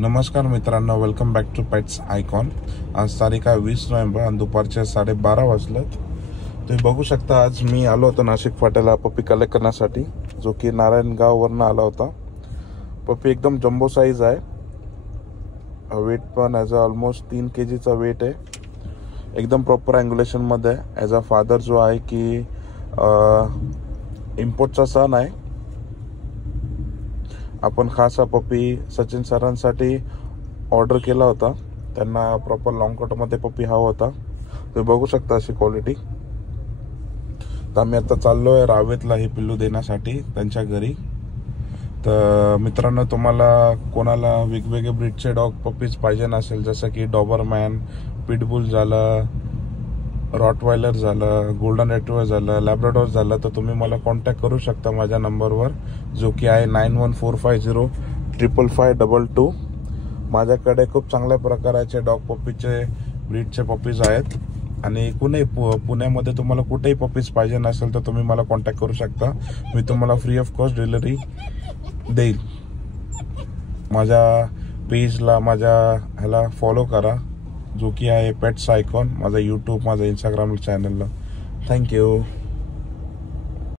नमस्कार मित्रांनो, welcome back to pets icon. आज तारीख आहे 20 नोव्हेंबर आणि दुपारचे 12:30 वाजलेत। तुम्ही बघू शकता आज मी आलो होतो नाशिक फाट्याला पप्पी कलेक्ट करण्यासाठी, जो की नारायणगाववरून आला होता। पप्पी एकदम जम्बो साईज आहे, वेट पण as a almost 3 kg weight आहे। एकदम प्रॉपर अँग्युलेशनमध्ये आहे। ॲज अ फादर जो आहे की इम्पोर्टचा सन आहे। आपण खास हा पप्पी सचिन सरांसाठी ऑर्डर केला होता। त्यांना प्रॉपर लॉंग कटमध्ये पप्पी हवा होता। तुम्ही बघू शकता अशी क्वालिटी। तर आम्ही आता चाललो आहे रावेतला ही पिल्लू देण्यासाठी त्यांच्या घरी। तर मित्रांनो, तुम्हाला कोणाला वेगवेगळे ब्रीडचे डॉग पप्पीज पाहिजे नसेल, जसं की डॉबरमॅन, पिटबुल झालं, रॉटवायलर झालं, गोल्डन रिट्रीव्हर झालं, लॅब्राडोर झालं, तर तुम्ही मला कॉन्टॅक्ट करू शकता माझ्या नंबरवर, जो की आहे 9145055522। माझ्याकडे खूप चांगल्या प्रकारचे डॉग पप्पीचे ब्रीडचे पप्पीज आहेत आणि पुण्यामध्ये तुम्हाला कुठेही पप्पीज पाहिजे नसेल तर तुम्ही मला कॉन्टॅक्ट करू शकता। मी तुम्हाला फ्री ऑफ कॉस्ट डिलिव्हरी देईल। माझ्या पेजला, माझ्या ह्याला फॉलो करा, जो की आहे पेट्स आयकॉन, माझा यूट्यूब, माझा इंस्टाग्राम चॅनलला। थँक्यू।